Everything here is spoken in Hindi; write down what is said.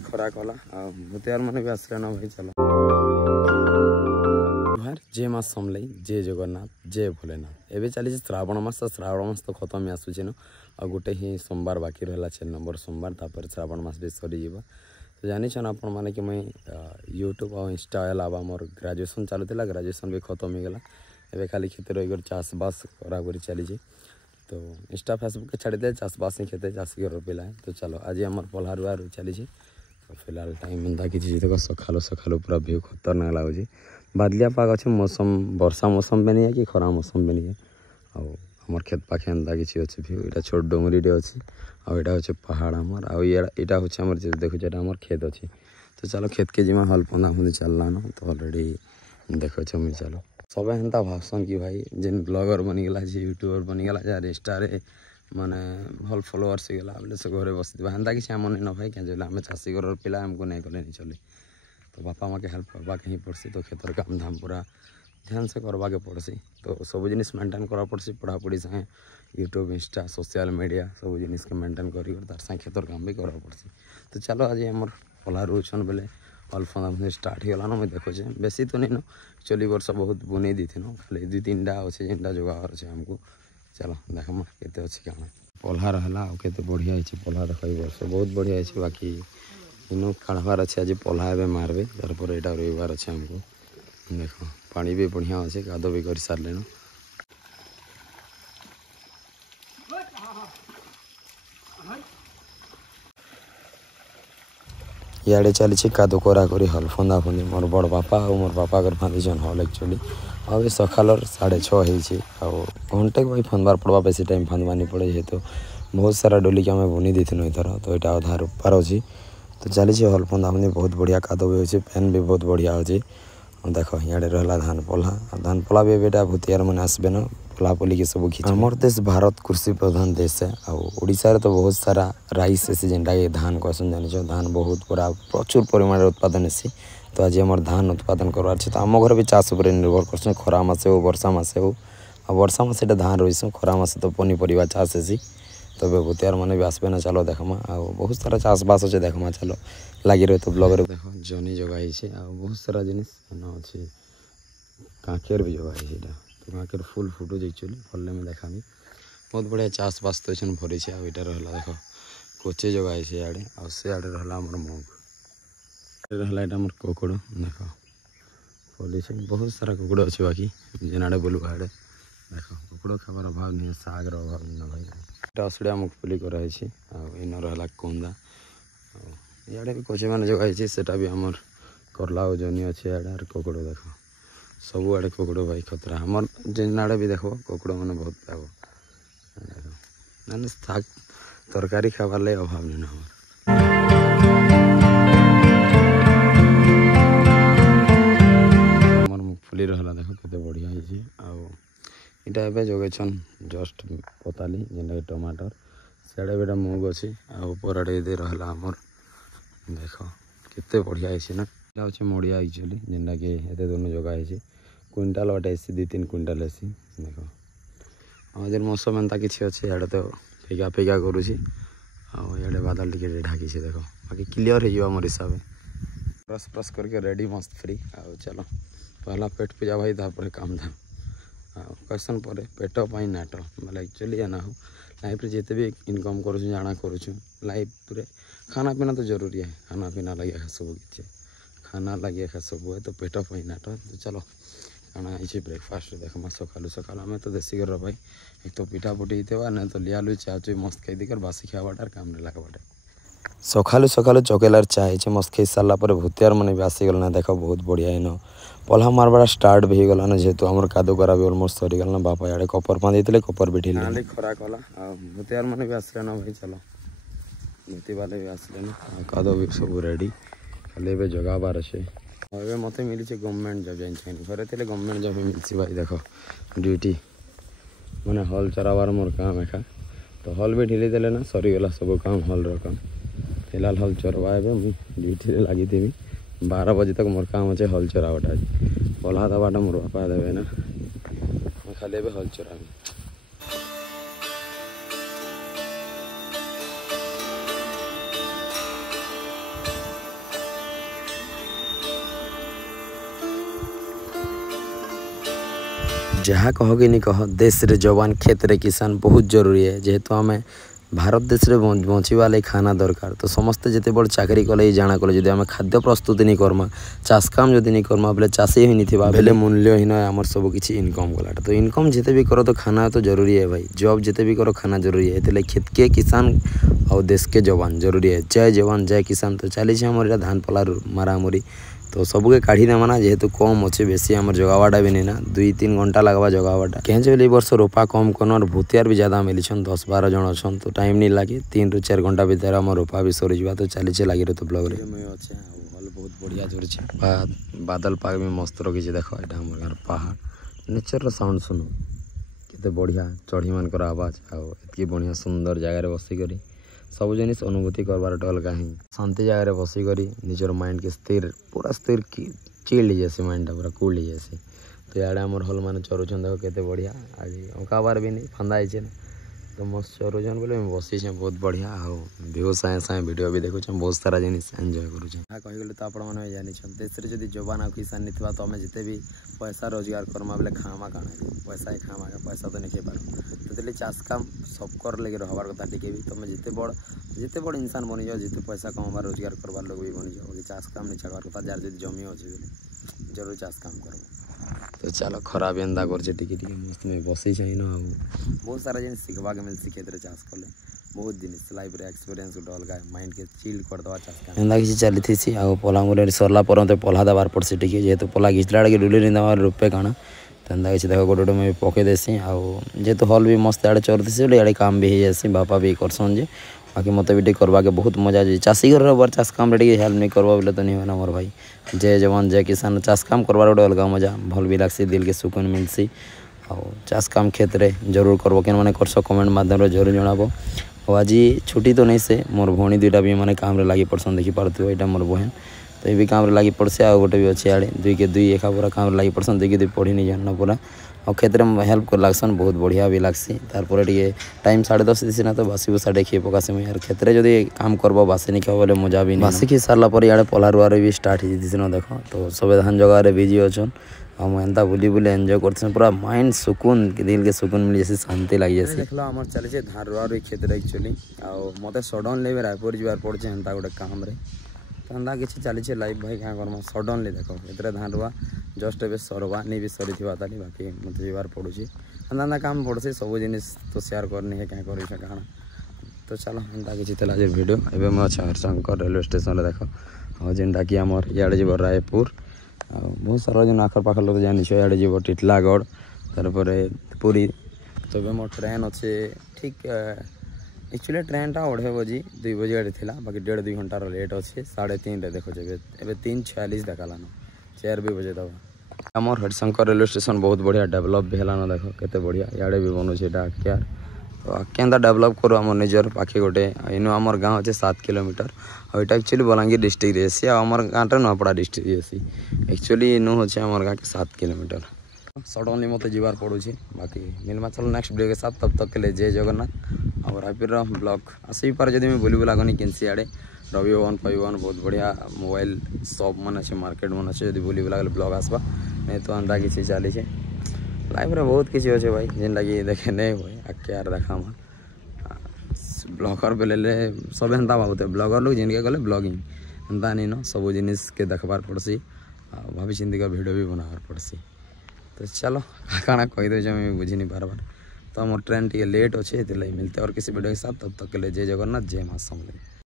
खरा कला भूतियार मैंने भी आसले ना भाई चलो जे मास समलाई जे जगन्नाथ जे भोलेनाथ एवं चली श्रावण मास तो खत्म आसूचे न आ गोटे ही सोमवार बाकी रहा 6 नंबर सोमवार तापर श्रावण मास भी सरीज तो जानी आपण मैंने कि मुई यूट्यूब और इंस्टा है मोर ग्रेजुएशन चलूला ग्रेजुएशन भी खत्म हो गला एवं खाली खेत रही चाष बास करा चली तो इंस्टा फेसबुक छाड़ी दे चाष बास ही खेते चाषी घर पिला तो चलो आज आम पल्हा रुआ रू चली तो फिलहाल टाइम एंता कि देख सकालू सकालू पूरा व्यू खतरनाक लगुच बादलिया पाग अच्छे मौसम वर्षा मौसम भी नहीं है कि खरा मौसम भी नहीं है आमर खेत पाखे एंता कि अच्छे भ्यू यहाँ छोट डोंगरीटे अच्छी आईटा हूँ पहाड़ आमर आईटा हूँ आम देखुचे आम खेत अच्छी तो चलो खेत के जिमा हल पंदा मुझे चलना न तो अलरेडी देखुचे मुझे चलो सब हेन्ता भाषण कि भाई जेन ब्लॉगर बनीगला जे यूट्यूबर बनीगला जार इंस्टा माने भल फॉलोअर्स गला बोले से घरे बस हेन्ता कि आम नहीं न भाई क्या आम चाषी घर पिला आमको नहीं कले नहीं चले तो बापा माँ के हेल्प करवा के ही पड़सी तो खेतर काम धाम पूरा ध्यान से करवा के पड़सी तो सब जिन मेंटेन करा पड़सी पढ़ापढ़ी सागे यूट्यूब इंस्टा सोशल मीडिया सब जिन के मेंटेन कर तार सागे खेतर काम भी करा पड़सी तो चलो आज आम पल्हा रोचन बेले अल्फा बुने स्टार्ट हो गला ना मुझे देखुचे बेसी तो नहीं न एक्चुअली वर्ष बहुत बुने दी थी न खाली 2-3टा अच्छे जेनटा जोगार अच्छे आमको चलो देखमा केते अच्छे क्या पल्हा रहा केते बढ़िया है पल्हा देख वर्ष बहुत बढ़िया है बाकी इन काढ़वार अच्छे आज पल्हा ए मारबे तारपर यहाँ रविवार अच्छे आमको देख पानी भी बढ़िया अच्छे कादो भी कर सारे न इे चली कादो करा करी हल फंदा फंदी मोर बड़ बापा और मोर बापा घर फाँदीन हल एक्चुअली अभी सकाल 6:30 घंटे भाई फंदबार पड़वा बेसी टाइम फंदवानी पड़े जेहेतु बहुत सारा डोली के आम बुनी देथु एथर तो यहाँ अधा रूपार अच्छी तो चली हल फंदा फंदी बहुत बढ़िया कादो भी अच्छे फैन भी बहुत बढ़िया अच्छे देख इे रहा धान पल्हा भी बेटा भूतियार मैंने आसबे न पल्हा पल्ली के सब खींच आमर देश भारत कृषि प्रधान देश है आशार तो बहुत सारा राइस है जेनटा कि धान कहसन जान धान बहुत पूरा प्रचुर परिमाण उत्पादन है तो आज आम धान उत्पादन करवार तो आम घर भी चाष पर निर्भर कर खरा मसे हो वर्षा मसे हो वर्षा मसे धान रही खरा मसे तो पनीपरिया चाष है तो भूतियार मैंने भी आसबे ना चलो देखमा बहुत सारा चाष बास अच्छे देखमा चलो लगी रहे तो ब्लॉगर देख जनी जगाई बहुत सारा जिन अच्छे काकेर भी जगाई तो काकेर फुल फुटू एक्चुअली फल में देखा बहुत बढ़िया चाष बास तो भरी है आईटा रहा देख कोचे जगाई इे से आड़े रहा आम मग रहा यहाँ मोर कुकुड़ देख फली बहुत सारा कुकुड़ अच्छे बाकी जेनाड़े बोलू आड़े देख कुकुड़ खाबार अभाव नहीं सागर अभाव नहीं भाई यहाँ असुड़िया मुगफली कराई इन रहा कंदा इे भी कोचे मैंने जगाई सेटा भी आमर करला और जनी अच्छे आड़े आर कुकुड़ देख सब आड़े कुकुड़ भाई खतरा आमर जेन आड़े भी देख कुकुड़ मैंने बहुत पाब ना शाग तरकारी खाबार लगे अभाव नहीं ना आमर मुगफली रहा देख के बढ़िया इटा ए जगैछन जस्ट पताली जेनटा टमाटर सियाड़े बेटा मुग अच्छी आपर आड़े रहा आमर देख केते बढ़िया है ना यहाँ हूँ मड़िया एक्चुअली जेनटा कि ये दोनों जगह है क्विंटाल बाटे ऐसी 2-3 क्विंटाल ऐसी देख आज मौसम एंता कि अच्छे यहाँ तो फिका फिका करुँची आड़े बादल टे ढाकी देख बाकी क्लीयर हो मोर हिसाब ब्रश ब्रश करके रेडी मस्त फ्री चलो पहला पेट पूजा भाई तापर काम धाम क्वेश्चन पर पेट पाई नाट मतलब एक्चुअली ना हो लाइफ रे जिते भी इनकम करूँ जाना करूँ लाइफ रे खाना पीना तो जरूरी है खाना पीना लगे सब किसी खाना लगे सब है तो पेट पाई नाट तो चलो खाना ये ब्रेकफास्ट देखमा सकालू सकाल आम तो देसी घर भाई एक तो पिठा पुटी ना तो लिया लुई चा चुई मस्त खाई दिकर बासी खावाटार काम नहीं लगवाटे सकालू सकालू चकेलार चाहे मस्त खाई सारापर भूतियार मैंने भी आसीगल ना देख बहुत बढ़िया इन पल्हा मारबार स्टार्ट भी गला ना जेहेतु आम कादो करा भी अलमोस्ट सरीगल ना बापा इे कपर बांधे कपर भी ढिले खरा कला भूतियार मैंने भी आसले ना भाई चलो भूति वाले भी आसले ना कादो भी सब रेडी खाली जगाबार अच्छे और मत मिली गवर्नमेंट जॉब जानी घरे थे गवर्नमेंट जॉब मिली भाई देख ड्यूटी मैंने हल चराबार मोर काम एका तो हल भी ढिली देले ना सरीगला सब काम हल काम फिलहाल हल चरवा मुझे ड्यूटी लगी थी 12 बजे तक मोर काम अच्छे हल चरावाटा पल्हा दबाटा मोर बापा देवे ना खाली हल चराबी जहाँ कह कि नहीं कह देश रे जवान खेत रे किसान बहुत जरूरी है जेहेतु आम भारत देश रे बंचवा लगे खाना दरकार तो समस्ते जिते बड़ चाकरी कले जाना कले जब आम खाद्य प्रस्तुति नहीं करमा चाष काम जदि नहीं करमा बोले चाषी ही नहीं बेले मूल्यहीन आमर सब किसी इनकम गलाटा तो इनकम जिते भी करो तो खाना तो जरूरी है भाई जॉब जिते भी करो खाना जरूरी है इसलिए खेत के किसान और देश के जवान जरूरी है जय जवान जय किसान तो चली आमर धान पला मारामुरी तो सबके काढ़ी देमा ना जेहेतु कम अच्छे बेसी आम जगावाटा भी नहीं ना 2-3 घंटा लगवा जगावाटा कहीं बोले वर्ष रोपा कम कन और भूतियार भी ज्यादा मिलीछन 10-12 जन अच्छा तो टाइम नहीं लगे 3-4 घंटा भीतर आम रोपा भी सरी जा तो चली लगी रहे तो ब्लॉग अच्छे भल बहुत बढ़िया जोड़ी बादल पाग भी मस्त रखी देख यहाँ आम पहाड़ नेचर साउंड शुणु केते बढ़िया चढ़ी मानकर आवाज आतकी बढ़िया सुंदर जगह बसिक सब जिनिस अनुभूति करवार अलग ही शांति जगह बसिक निजर माइंड के स्थिर पूरा स्थिर चिल्ड जैसे माइंड पूरा कूल जैसे तो इे आम हल मैंने चरुचन देख के बढ़िया आज अंकाबार भी नहीं फंदा है ना तो मस्त चरुचन बोले बसी बहुत बढ़िया व्यू साए साए वीडियो भी देखुचे बहुत सारा जिनिस एंजॉय करुचे कहीगले तो आपण मैंने जानी देश में जब जवान आ किसान नहीं था तो आम जिते भी पैसा रोजगार करमा बोले खामा काना पैसा ही खामा पैसा तो नहीं खे पार तो चाष काम सबकर लगे रहार कथा टी भी तुम जिते बड़ इंसान बनी जाओ जिते पैसा कमार रोजगार करवार लोग भी बनी जाओ चाष काम नहीं छाड़ार कथा जार जो जमी अच्छे जरूर चाष काम कर तो चलो खराब एंदा कर मस्त में बसी चाहिए बहुत सारा जिन सीखवा के मिलती खेत चाष कले बहुत दिन लाइफ रे एक्सपीरियंस गोटे अलग माइंड के चिल करदे चाष एंदा कि चली थी पला मुरे सरला पर मत पला देवार पड़सी टी जेहेतु पला घिचला टे डुली नहीं देवार रूपे काण तो एंदा कि देख गोटे मुझे पकई देसी जेहेतु हल भी मस्त आड़े चलती इे काम भी हो जासी बापा भी करसन जे बाकी मत भी करवा के बहुत मजा आ चाषी घर बार चाष काम हेल्प नहीं करवा बोले तो नहीं होना मोर भाई जय जवान जय किसान चाष काम करवार गोटे अलग मजा भल भी लगसी दिल के सुकून मिलसी और चाष काम खेत रे जरूर करब के मैंने करस कमेंट माध्यम जरूर जनाब और आज छुट्टी तो नहीं से मोर भौणी दुईटा भी मैंने काम लगी पड़सन देखी पार्थ यहाँ मोर बहन तो ये भी काम लगी पड़से आ गोटे भी अच्छे आड़े 2 के 2 एका पूरा काम लगी पड़सन 2 के 2 पढ़ी नहीं जानना पूरा और क्षेत्र में हेल्प कर लगसन बहुत बढ़िया भी लगसी तारपर टे टाइम 10:30 दिसी ना तो बासी बुसा देखिए पकासी मुझे यार क्षेत्र जब काम करब बासी नहीं खाओ बोले मजा भी नहीं बासी खी सारा पर इे पला रुआ भी स्टार्ट हो देख तो सब धान जगह बिजी अच्छन और एंता बुली बुली एंजॉय करते पूरा माइंड सुकून दिल के सुकून मिल जैसे शांति लगी जैसे देख लो आम चली धान रुआ क्षेत्र एक्चुअली मत सडनली भी रायपुर जबार पड़े एंता गोटे काम तो एंता कि चली लाइफ भाई क्या करमा सडनली देख ये धान रुआ जस्ट ए सरवा नहीं भी सरी थी बाकी मत जबार पड़ुची एंता काम पड़सी सब जिन तो शेयर करनी है क्या कर क्या तो चलो एंता कि आज वीडियो एवं मैं अच्छे हरिशंकर रेलवे स्टेशन देख और जेनटा कि आम इे जीव रायपुर बहुत सारा जो आखर पाखर लोग जानी इे जीव टिटलागढ़ तारपर पुरी तो मोर ट्रेन अच्छे ठीक एक्चुअली ट्रेन टा 2:30 बजे 2 बजे आड़े थी बाकी 1.5-2 घंटार लेट अच्छे 3:30 देखो 3:46 देखालान 4 भी बजे दबा आमर हरिशंकर रेलवे स्टेशन बहुत बढ़िया डेवलप भी है देख केते बढ़िया इे भी बनूचे आख्यार तो केंता डेवलप करूँ आम निजर पाखे गोटे इनू आमर गाँव अच्छे 7 किलोमीटर और यहाँ एक्चुअली बलांगीर डिस्ट्रिक्ट रेसी आमर गाँव नुआपड़ा डिस्ट्रिक्ट रेसी एक्चुअली इनू अच्छे आमर गाँव के 7 किलोमीटर सडनली मत जीवार पड़ुची बाकी मिलमा चलो नेक्स्ट वीडियो के साथ तब तक के लिए जय जगन्नाथ और रायपुर ब्लॉग आसी पारे जब मैं बुली बुला गनी केनसी आड़े रवि भवन पवन बहुत बढ़िया मोबाइल शॉप मन अच्छे मार्केट मन अच्छे जब बुली बुला ब्लॉग आसवा नहीं तो अंता किसी चली लाइफ रे बहुत किसी अच्छे भाई जेन लगी देखे नहीं हुए आके यार देखा ब्लॉगर बेले सब एंता भावते ब्लॉगर लोग जिनके गले ब्लॉगिंग एंता नहीं न सब जिनिस के देखबार पड़सी भाभी चिंती का वीडियो भी बनाबार पड़सी तो चलो काଣା कहीदे मैं बुझी नहीं पार्बार तो मोर ट्रेन टी लेट अच्छे मिलते और किसी वीडियो के साथ तब तक के लिए जय जगन्नाथ जय मां समलेई।